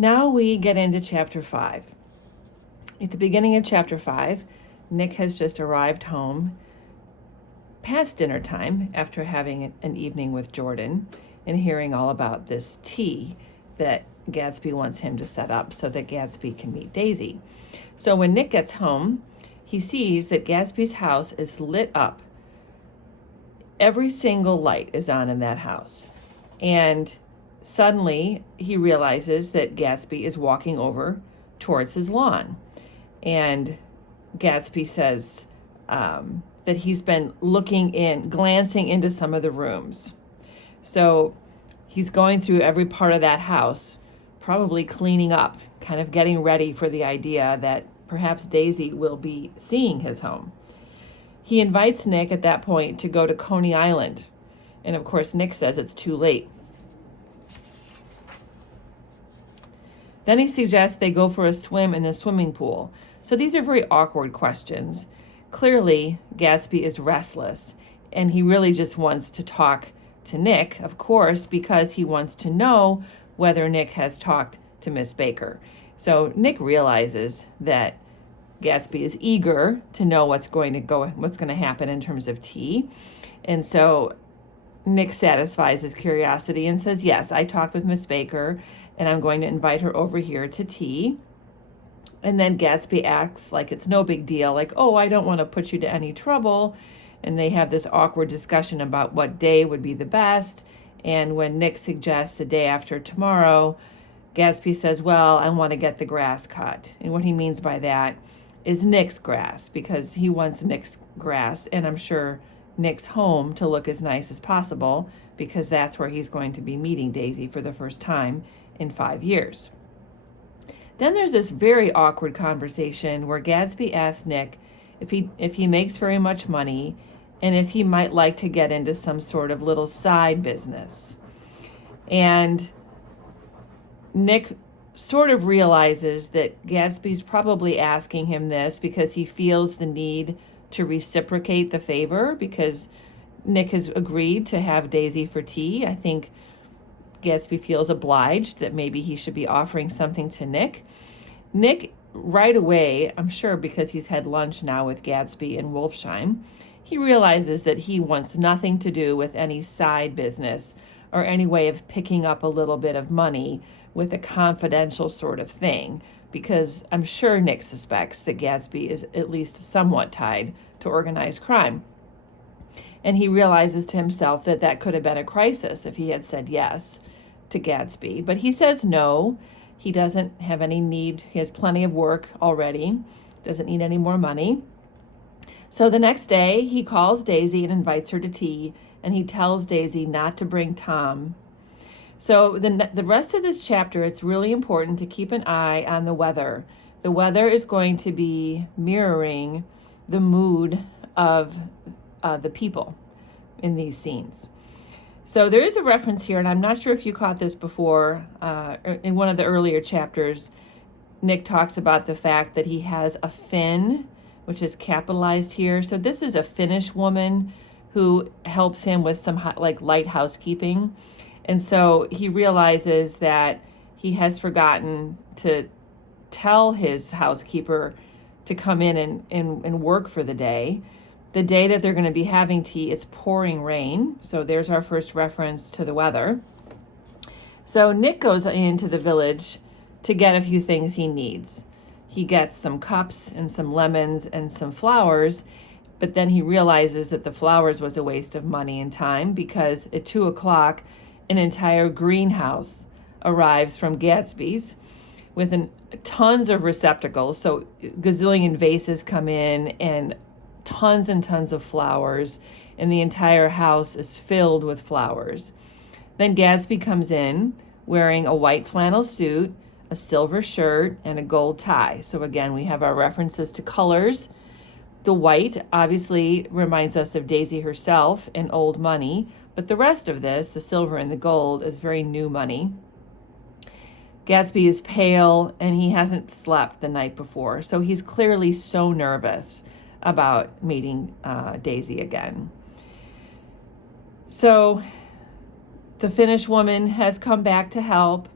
Now we get into chapter 5. At the beginning of chapter 5, Nick has just arrived home past dinner time after having an evening with Jordan and hearing all about this tea that Gatsby wants him to set up so that Gatsby can meet Daisy. So when Nick gets home, he sees that Gatsby's house is lit up. Every single light is on in that house. And suddenly he realizes that Gatsby is walking over towards his lawn. And Gatsby says that he's been glancing into some of the rooms. So he's going through every part of that house, probably cleaning up, kind of getting ready for the idea that perhaps Daisy will be seeing his home. He invites Nick at that point to go to Coney Island. And of course, Nick says it's too late. Then he suggests they go for a swim in the swimming pool. So these are very awkward questions. Clearly, Gatsby is restless, and he really just wants to talk to Nick, of course, because he wants to know whether Nick has talked to Miss Baker. So Nick realizes that Gatsby is eager to know what's going to happen in terms of tea. And so Nick satisfies his curiosity and says, yes, I talked with Miss Baker, and I'm going to invite her over here to tea. And then Gatsby acts like it's no big deal, like, oh, I don't want to put you to any trouble. And they have this awkward discussion about what day would be the best. And when Nick suggests the day after tomorrow, Gatsby says, well, I want to get the grass cut. And what he means by that is Nick's grass, because he wants Nick's grass, and I'm sure Nick's home to look as nice as possible, because that's where he's going to be meeting Daisy for the first time in 5 years. Then there's this very awkward conversation where Gatsby asks Nick if he makes very much money and if he might like to get into some sort of little side business. And Nick sort of realizes that Gatsby's probably asking him this because he feels the need to reciprocate the favor, because Nick has agreed to have Daisy for tea. I think Gatsby feels obliged that maybe he should be offering something to Nick. Nick, right away, I'm sure because he's had lunch now with Gatsby in Wolfsheim, he realizes that he wants nothing to do with any side business or any way of picking up a little bit of money with a confidential sort of thing, because I'm sure Nick suspects that Gatsby is at least somewhat tied to organized crime. And he realizes to himself that that could have been a crisis if he had said yes to Gatsby. But he says no. He doesn't have any need. He has plenty of work already, doesn't need any more money. So the next day, he calls Daisy and invites her to tea, and he tells Daisy not to bring Tom. So the rest of this chapter, it's really important to keep an eye on the weather. The weather is going to be mirroring the mood of the people in these scenes. So there is a reference here, and I'm not sure if you caught this before. In one of the earlier chapters, Nick talks about the fact that he has a Finn, which is capitalized here. So this is a Finnish woman who helps him with some light housekeeping. And so he realizes that he has forgotten to tell his housekeeper to come in and work for the day. The day that they're going to be having tea, it's pouring rain. So there's our first reference to the weather. So Nick goes into the village to get a few things he needs. He gets some cups and some lemons and some flowers, but then he realizes that the flowers was a waste of money and time, because at 2:00, an entire greenhouse arrives from Gatsby's with tons of receptacles. So gazillion vases come in and tons of flowers, and the entire house is filled with flowers. Then Gatsby comes in wearing a white flannel suit, a silver shirt, and a gold tie. So again, we have our references to colors. The white obviously reminds us of Daisy herself and old money, but the rest of this, the silver and the gold, is very new money. Gatsby is pale and he hasn't slept the night before, so he's clearly so nervous about meeting Daisy again. So the Finnish woman has come back to help.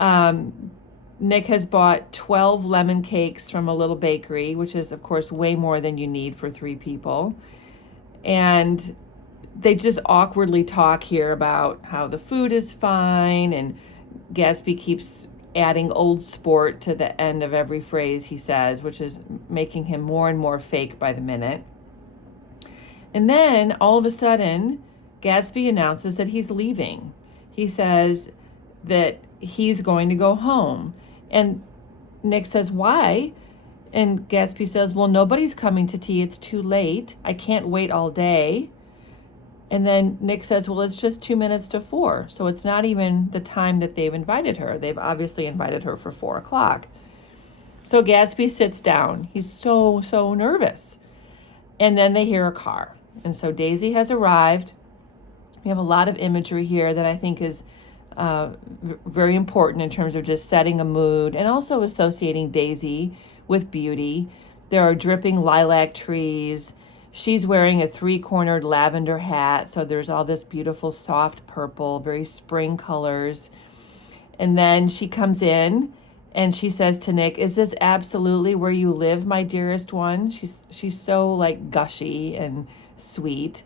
Nick has bought 12 lemon cakes from a little bakery, which is, of course, way more than you need for 3 people. And they just awkwardly talk here about how the food is fine, and Gatsby keeps adding old sport to the end of every phrase he says, which is making him more and more fake by the minute. And then all of a sudden, Gatsby announces that he's leaving. He says that he's going to go home. And Nick says, why? And Gatsby says, well, nobody's coming to tea. It's too late. I can't wait all day. And then Nick says, well, it's just 2 minutes to 4. So it's not even the time that they've invited her. They've obviously invited her for 4 o'clock. So Gatsby sits down. He's so nervous. And then they hear a car. And so Daisy has arrived. We have a lot of imagery here that I think is very important in terms of just setting a mood and also associating Daisy with beauty. There are dripping lilac trees. She's wearing a 3-cornered lavender hat, so there's all this beautiful soft purple, very spring colors. And then she comes in and she says to Nick, is this absolutely where you live, my dearest one? She's so like gushy and sweet.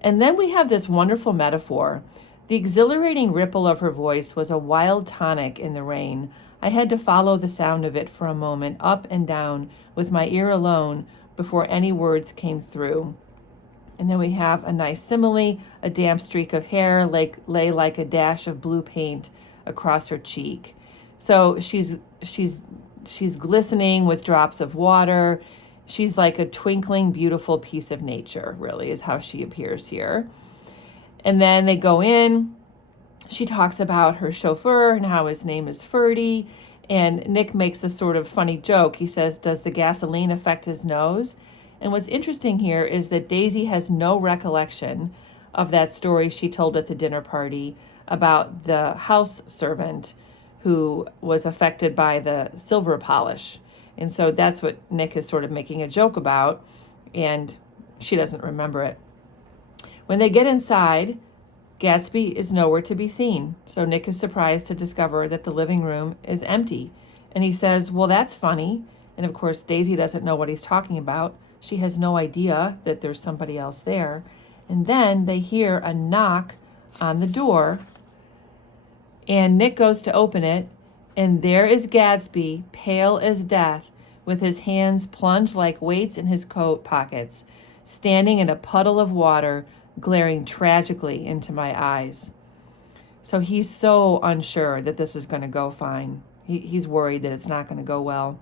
And then we have this wonderful metaphor. The exhilarating ripple of her voice was a wild tonic in the rain. I had to follow the sound of it for a moment, up and down, with my ear alone, before any words came through. And then we have a nice simile. A damp streak of hair lay like a dash of blue paint across her cheek. So she's glistening with drops of water. She's like a twinkling, beautiful piece of nature, really, is how she appears here. And then they go in. She talks about her chauffeur and how his name is Ferdy. And Nick makes a sort of funny joke. He says, does the gasoline affect his nose? And what's interesting here is that Daisy has no recollection of that story she told at the dinner party about the house servant who was affected by the silver polish. And so that's what Nick is sort of making a joke about, and she doesn't remember it. When they get inside, Gatsby is nowhere to be seen. So Nick is surprised to discover that the living room is empty. And he says, well, that's funny. And of course, Daisy doesn't know what he's talking about. She has no idea that there's somebody else there. And then they hear a knock on the door. And Nick goes to open it. And there is Gatsby, pale as death, with his hands plunged like weights in his coat pockets, standing in a puddle of water, glaring tragically into my eyes. So he's so unsure that this is going to go fine. He's worried that it's not going to go well.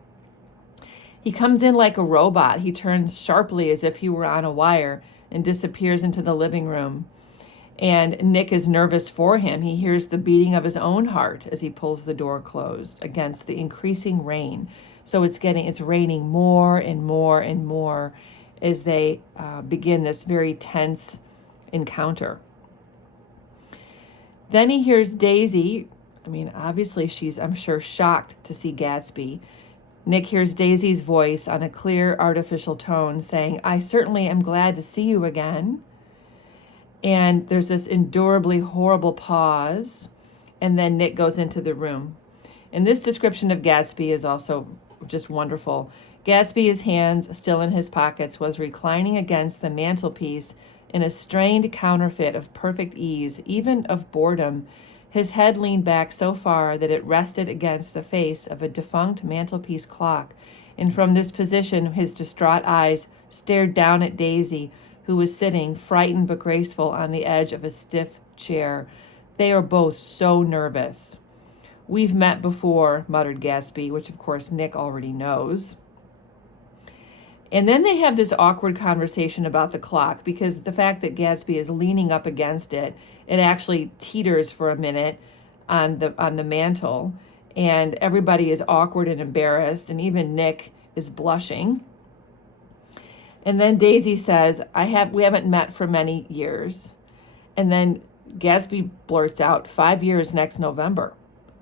He comes in like a robot. He turns sharply as if he were on a wire and disappears into the living room. And Nick is nervous for him. He hears the beating of his own heart as he pulls the door closed against the increasing rain. So it's raining more and more and more as they begin this very tense encounter. Then he hears Daisy. I mean, obviously she's, I'm sure, shocked to see Gatsby. Nick hears Daisy's voice on a clear, artificial tone saying, I certainly am glad to see you again. And there's this endurably horrible pause, and then Nick goes into the room. And this description of Gatsby is also just wonderful. Gatsby, his hands still in his pockets, was reclining against the mantelpiece in a strained counterfeit of perfect ease, even of boredom. His head leaned back so far that it rested against the face of a defunct mantelpiece clock, and from this position his distraught eyes stared down at Daisy, who was sitting, frightened but graceful, on the edge of a stiff chair. They are both so nervous. We've met before, muttered Gatsby, which of course Nick already knows. And then they have this awkward conversation about the clock, because the fact that Gatsby is leaning up against it, it actually teeters for a minute on the mantle, and everybody is awkward and embarrassed, and even Nick is blushing. And then Daisy says, we haven't met for many years. And then Gatsby blurts out, 5 years next November.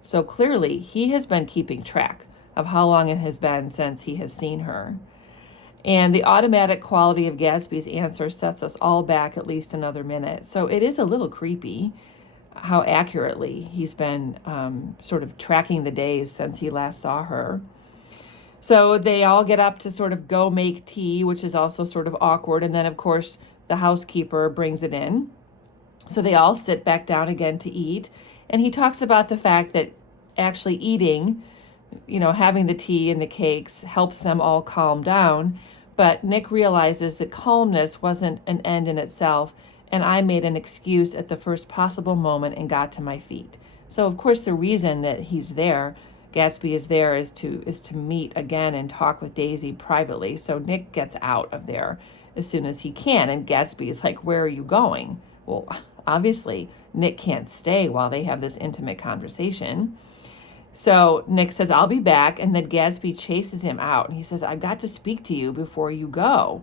So clearly he has been keeping track of how long it has been since he has seen her. And the automatic quality of Gatsby's answer sets us all back at least another minute. So it is a little creepy. how accurately he's been sort of tracking the days since he last saw her. So they all get up to sort of go make tea, which is also sort of awkward. And then, of course, the housekeeper brings it in. So they all sit back down again to eat. And he talks about the fact that actually eating, having the tea and the cakes helps them all calm down. But Nick realizes that calmness wasn't an end in itself, and I made an excuse at the first possible moment and got to my feet. So, of course, the reason that Gatsby is there, is to meet again and talk with Daisy privately. So Nick gets out of there as soon as he can, and Gatsby is like, "Where are you going?" Well, obviously, Nick can't stay while they have this intimate conversation. So Nick says, "I'll be back," and then Gatsby chases him out, and he says, "I've got to speak to you before you go."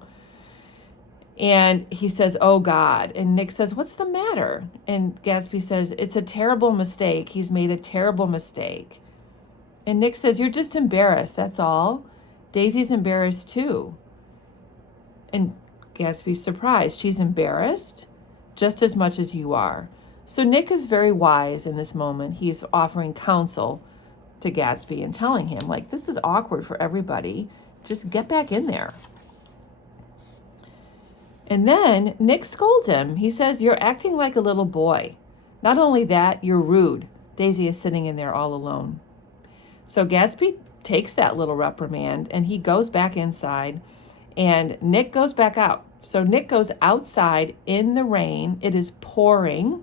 And he says, "Oh, God." And Nick says, "What's the matter?" And Gatsby says, "It's a terrible mistake. He's made a terrible mistake." And Nick says, "You're just embarrassed, that's all. Daisy's embarrassed too." And Gatsby's surprised. "She's embarrassed? Just as much as you are." So Nick is very wise in this moment. He's offering counsel to Gatsby and telling him, like, this is awkward for everybody. Just get back in there. And then Nick scolds him. He says, "You're acting like a little boy. Not only that, you're rude. Daisy is sitting in there all alone." So Gatsby takes that little reprimand and he goes back inside, and Nick goes back out. So Nick goes outside in the rain. It is pouring.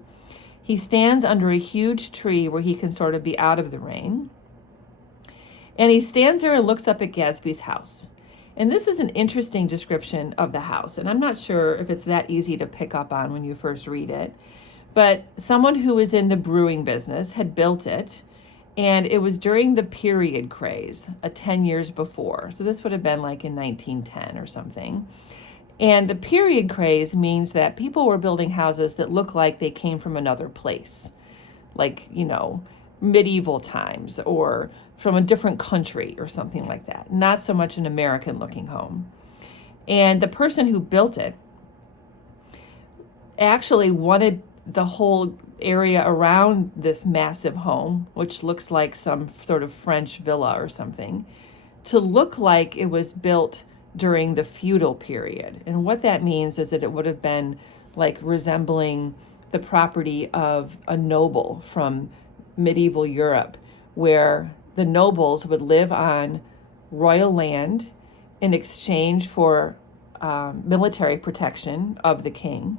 He stands under a huge tree where he can sort of be out of the rain. And he stands there and looks up at Gatsby's house. And this is an interesting description of the house. And I'm not sure if it's that easy to pick up on when you first read it. But someone who was in the brewing business had built it. And it was during the period craze, 10 years before. So this would have been like in 1910 or something. And the period craze means that people were building houses that look like they came from another place. Like, medieval times or from a different country or something like that. Not so much an American looking home. And the person who built it actually wanted the whole area around this massive home, which looks like some sort of French villa or something, to look like it was built during the feudal period. And what that means is that it would have been like resembling the property of a noble from medieval Europe, where the nobles would live on royal land in exchange for military protection of the king.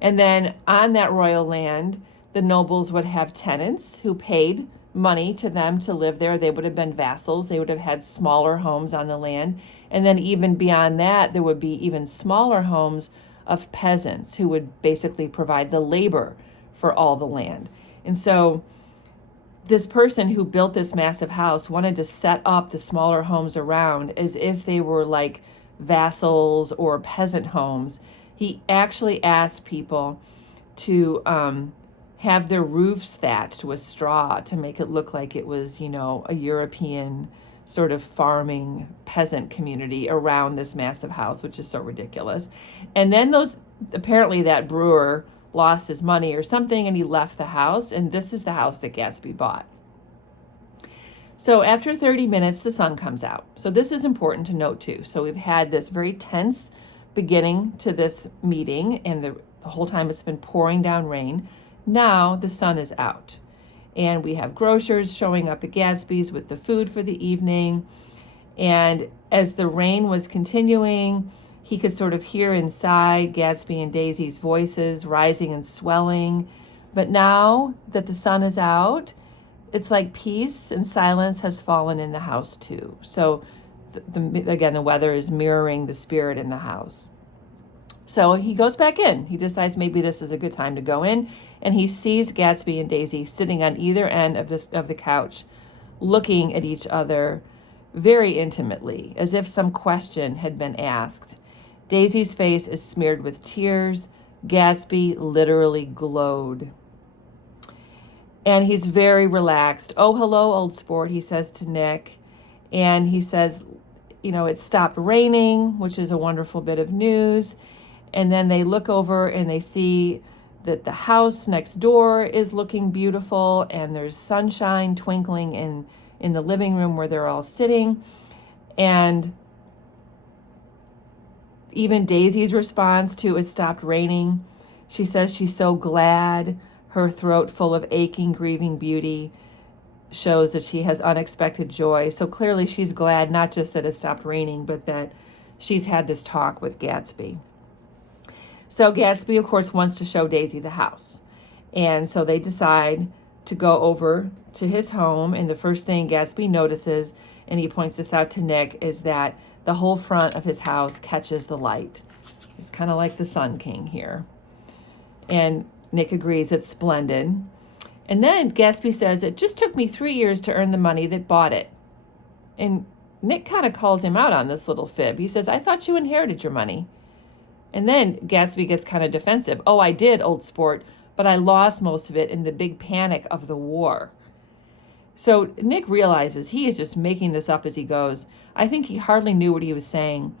And then on that royal land, the nobles would have tenants who paid money to them to live there. They would have been vassals. They would have had smaller homes on the land. And then even beyond that, there would be even smaller homes of peasants who would basically provide the labor for all the land. And so this person who built this massive house wanted to set up the smaller homes around as if they were like vassals or peasant homes. He actually asked people to have their roofs thatched with straw to make it look like it was, a European sort of farming peasant community around this massive house, which is so ridiculous. And then apparently that brewer lost his money or something, and he left the house, and this is the house that Gatsby bought. So after 30 minutes, the sun comes out. So this is important to note too. So we've had this very tense beginning to this meeting, and the whole time it's been pouring down rain. Now the sun is out, and we have grocers showing up at Gatsby's with the food for the evening. And as the rain was continuing, he could sort of hear inside Gatsby and Daisy's voices rising and swelling. But now that the sun is out, it's like peace and silence has fallen in the house too. So again, the weather is mirroring the spirit in the house. So he goes back in. He decides maybe this is a good time to go in, and he sees Gatsby and Daisy sitting on either end of the couch, looking at each other very intimately, as if some question had been asked. Daisy's face is smeared with tears. Gatsby literally glowed. And he's very relaxed. "Oh, hello, old sport," he says to Nick. And he says, it stopped raining, which is a wonderful bit of news. And then they look over and they see that the house next door is looking beautiful, and there's sunshine twinkling in the living room where they're all sitting. And even Daisy's response to it stopped raining. She says she's so glad, her throat full of aching, grieving beauty shows that she has unexpected joy. So clearly she's glad not just that it stopped raining, but that she's had this talk with Gatsby. So Gatsby, of course, wants to show Daisy the house. And so they decide to go over to his home. And the first thing Gatsby notices, and he points this out to Nick, is that the whole front of his house catches the light. He's kind of like the Sun King here. And Nick agrees it's splendid. And then Gatsby says, it just took me 3 years to earn the money that bought it. And Nick kind of calls him out on this little fib. He says, I thought you inherited your money. And then Gatsby gets kind of defensive. Oh, I did, old sport, but I lost most of it in the big panic of the war. So Nick realizes he is just making this up as he goes. I think he hardly knew what he was saying.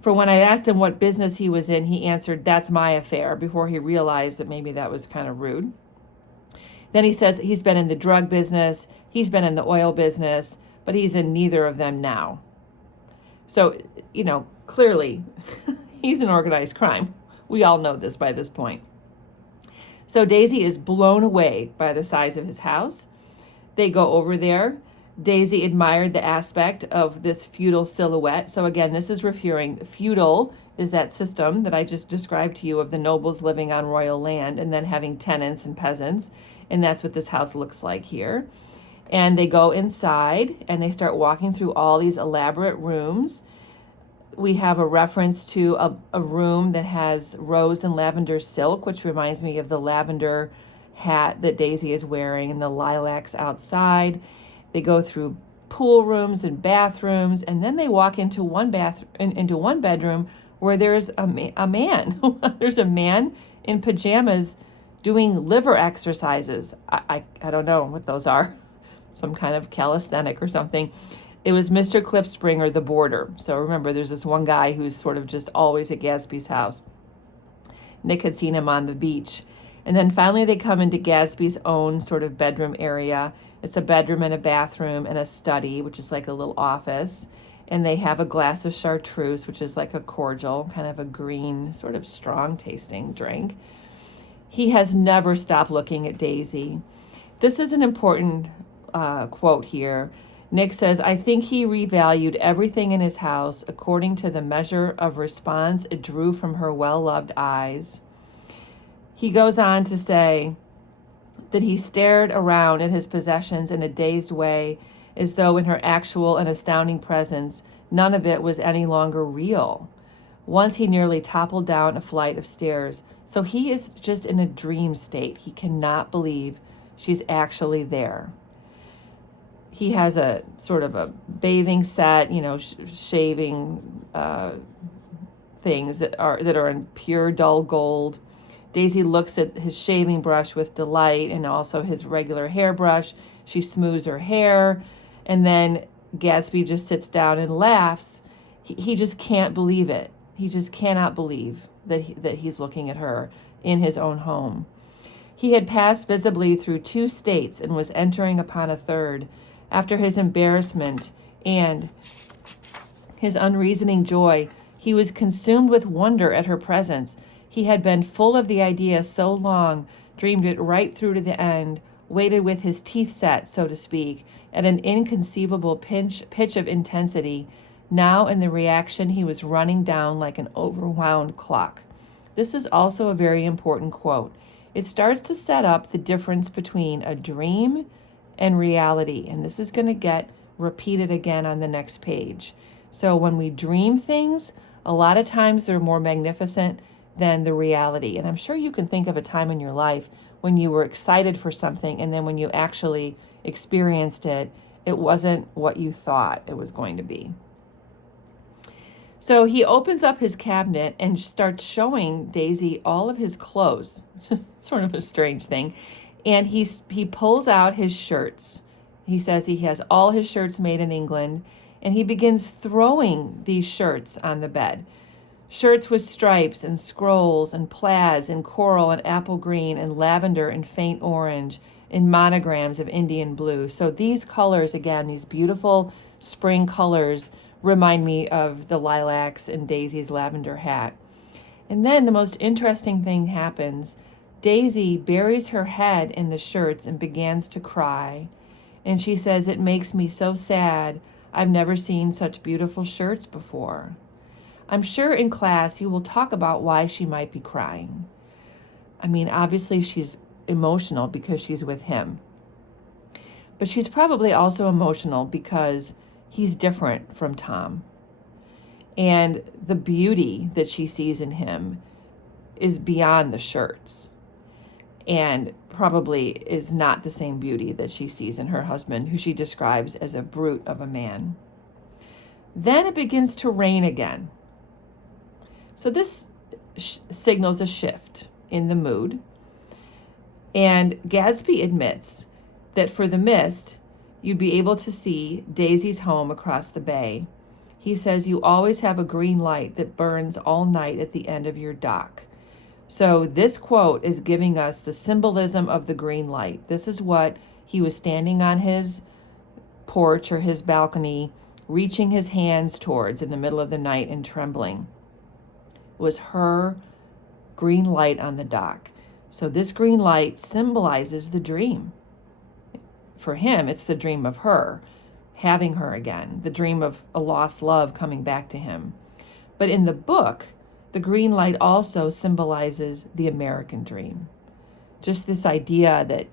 For when I asked him what business he was in, he answered, that's my affair, before he realized that maybe that was kind of rude. Then he says he's been in the drug business, he's been in the oil business, but he's in neither of them now. So, clearly he's in organized crime. We all know this by this point. So Daisy is blown away by the size of his house. They go over there. Daisy admired the aspect of this feudal silhouette. So again, this is referring, feudal is that system that I just described to you of the nobles living on royal land and then having tenants and peasants. And that's what this house looks like here. And they go inside and they start walking through all these elaborate rooms. We have a reference to a room that has rose and lavender silk, which reminds me of the lavender hat that Daisy is wearing and the lilacs outside. They go through pool rooms and bathrooms, and then they walk into one bedroom where there's a man. There's a man in pajamas doing liver exercises. I don't know what those are. Some kind of calisthenic or something. It was Mr. Clipspringer, the boarder. So remember, there's this one guy who's sort of just always at Gatsby's house. Nick had seen him on the beach. And then finally they come into Gatsby's own sort of bedroom area. It's a bedroom and a bathroom and a study, which is like a little office. And they have a glass of chartreuse, which is like a cordial, kind of a green, sort of strong tasting drink. He has never stopped looking at Daisy. This is an important quote here. Nick says, I think he revalued everything in his house according to the measure of response it drew from her well-loved eyes. He goes on to say that he stared around at his possessions in a dazed way, as though in her actual and astounding presence, none of it was any longer real. Once he nearly toppled down a flight of stairs. So he is just in a dream state. He cannot believe she's actually there. He has a sort of a bathing set, shaving things that are in pure dull gold. Daisy looks at his shaving brush with delight and also his regular hairbrush. She smooths her hair, and then Gatsby just sits down and laughs. He just can't believe it. He just cannot believe that he's looking at her in his own home. He had passed visibly through 2 states and was entering upon a third. After his embarrassment and his unreasoning joy, he was consumed with wonder at her presence. He had been full of the idea so long, dreamed it right through to the end, waited with his teeth set, so to speak, at an inconceivable pitch of intensity. Now in the reaction, he was running down like an overwound clock. This is also a very important quote. It starts to set up the difference between a dream and reality. And this is going to get repeated again on the next page. So when we dream things, a lot of times they're more magnificent than the reality. And I'm sure you can think of a time in your life when you were excited for something, and then when you actually experienced it, it wasn't what you thought it was going to be. So he opens up his cabinet and starts showing Daisy all of his clothes, just sort of a strange thing. And he pulls out his shirts. He says he has all his shirts made in England, and he begins throwing these shirts on the bed. Shirts with stripes and scrolls and plaids and coral and apple green and lavender and faint orange and monograms of Indian blue. So these colors, again, these beautiful spring colors, remind me of the lilacs and Daisy's lavender hat. And then the most interesting thing happens. Daisy buries her head in the shirts and begins to cry. And she says, "It makes me so sad. I've never seen such beautiful shirts before." I'm sure in class you will talk about why she might be crying. I mean, obviously she's emotional because she's with him. But she's probably also emotional because he's different from Tom. And the beauty that she sees in him is beyond the shirts, and probably is not the same beauty that she sees in her husband, who she describes as a brute of a man. Then it begins to rain again. So this signals a shift in the mood. And Gatsby admits that for the mist, you'd be able to see Daisy's home across the bay. He says you always have a green light that burns all night at the end of your dock. So this quote is giving us the symbolism of the green light. This is what he was standing on his porch or his balcony, reaching his hands towards in the middle of the night and trembling. It was her green light on the dock. So this green light symbolizes the dream. For him, it's the dream of her, having her again, the dream of a lost love coming back to him. But in the book, the green light also symbolizes the American dream. Just this idea that,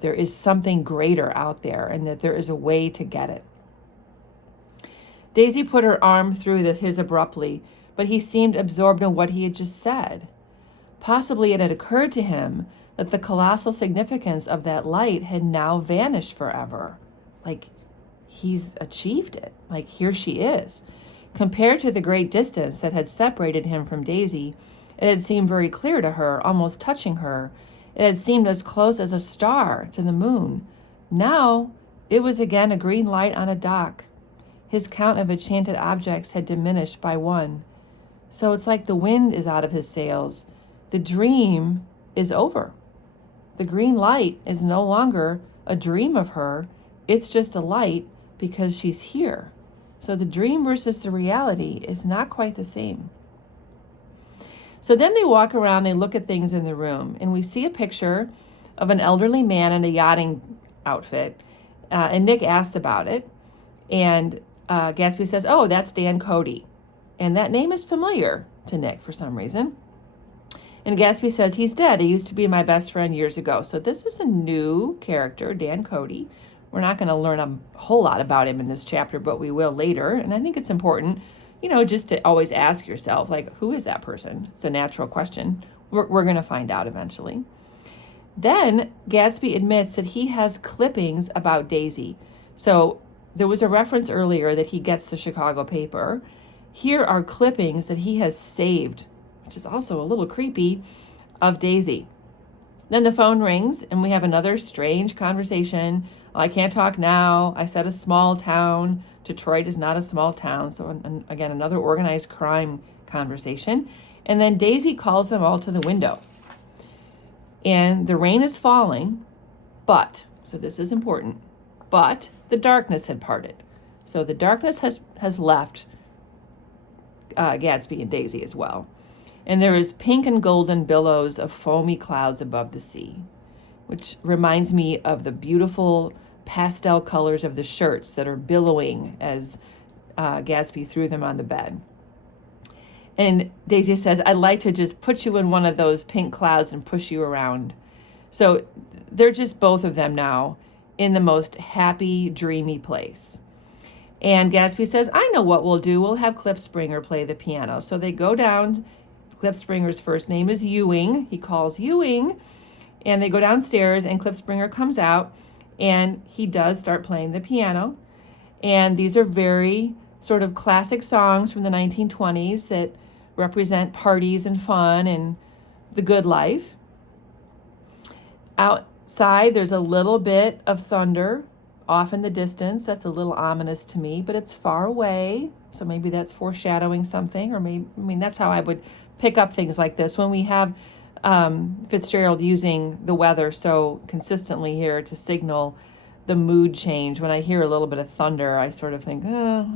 there is something greater out there and that there is a way to get it. Daisy put her arm through his abruptly, but he seemed absorbed in what he had just said. Possibly it had occurred to him that the colossal significance of that light had now vanished forever. Like, he's achieved it. Like, here she is. Compared to the great distance that had separated him from Daisy, it had seemed very clear to her, almost touching her. It had seemed as close as a star to the moon. Now, it was again a green light on a dock. His count of enchanted objects had diminished by one. So it's like the wind is out of his sails. The dream is over. The green light is no longer a dream of her. It's just a light because she's here. So the dream versus the reality is not quite the same. So then they walk around, they look at things in the room, and we see a picture of an elderly man in a yachting outfit. And Nick asks about it. And Gatsby says, "Oh, that's Dan Cody." And that name is familiar to Nick for some reason. And Gatsby says, "He's dead. He used to be my best friend years ago." So this is a new character, Dan Cody. We're not going to learn a whole lot about him in this chapter, but we will later. And I think it's important, just to always ask yourself, like, who is that person? It's a natural question. We're going to find out eventually. Then Gatsby admits that he has clippings about Daisy. So there was a reference earlier that he gets the Chicago paper. Here are clippings that he has saved, which is also a little creepy, of Daisy. Then the phone rings and we have another strange conversation. "I can't talk now. I said a small town. Detroit is not a small town." So again, another organized crime conversation. And then Daisy calls them all to the window. And the rain is falling, so this is important, but the darkness had parted. So the darkness has left Gatsby and Daisy as well. And there is pink and golden billows of foamy clouds above the sea, which reminds me of the beautiful pastel colors of the shirts that are billowing as Gatsby threw them on the bed. And Daisy says, "I'd like to just put you in one of those pink clouds and push you around." So they're just both of them now in the most happy, dreamy place. And Gatsby says, "I know what we'll do. We'll have Clip Springer play the piano." So they go down. Clip Springer's first name is Ewing. He calls Ewing. And they go downstairs, and Clip Springer comes out, and he does start playing the piano. And these are very sort of classic songs from the 1920s that represent parties and fun and the good life. Outside, there's a little bit of thunder off in the distance. That's a little ominous to me, but it's far away. So maybe that's foreshadowing something, or maybe, I mean, that's how I would pick up things like this. When we have Fitzgerald using the weather so consistently here to signal the mood change, when I hear a little bit of thunder, I sort of think, oh,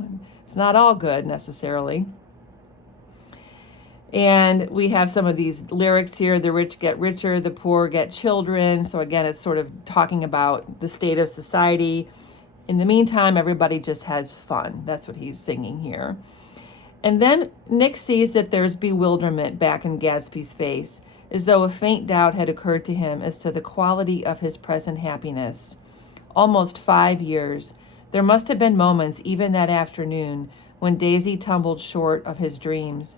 it's not all good necessarily. And we have some of these lyrics here. The rich get richer, the poor get children. So again, it's sort of talking about the state of society. In the meantime, everybody just has fun. That's what he's singing here. And then Nick sees that there's bewilderment back in Gatsby's face, as though a faint doubt had occurred to him as to the quality of his present happiness. Almost 5 years. There must have been moments, even that afternoon, when Daisy tumbled short of his dreams.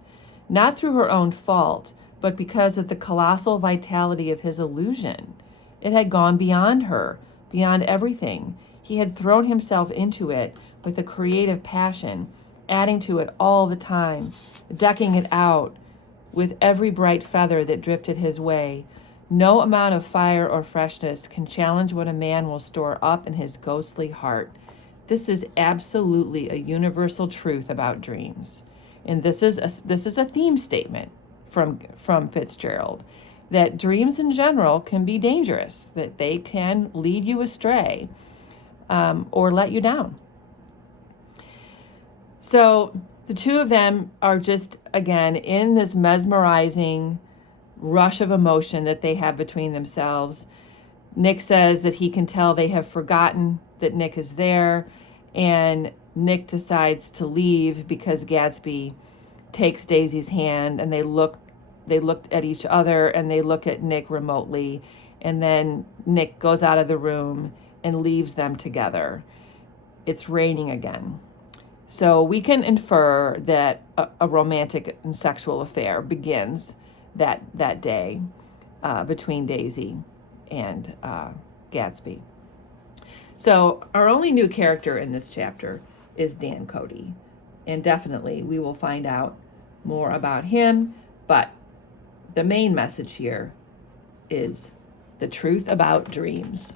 Not through her own fault, but because of the colossal vitality of his illusion. It had gone beyond her, beyond everything. He had thrown himself into it with a creative passion, adding to it all the time, decking it out with every bright feather that drifted his way. No amount of fire or freshness can challenge what a man will store up in his ghostly heart. This is absolutely a universal truth about dreams. And this is a theme statement from Fitzgerald, that dreams in general can be dangerous, that they can lead you astray or let you down. So the two of them are just, again, in this mesmerizing rush of emotion that they have between themselves. Nick says that he can tell they have forgotten that Nick is there, and Nick decides to leave because Gatsby takes Daisy's hand, and they look at each other, and they look at Nick remotely, and then Nick goes out of the room and leaves them together. It's raining again. So we can infer that a romantic and sexual affair begins that day between Daisy and Gatsby. So our only new character in this chapter is Dan Cody. And definitely we will find out more about him. But the main message here is the truth about dreams.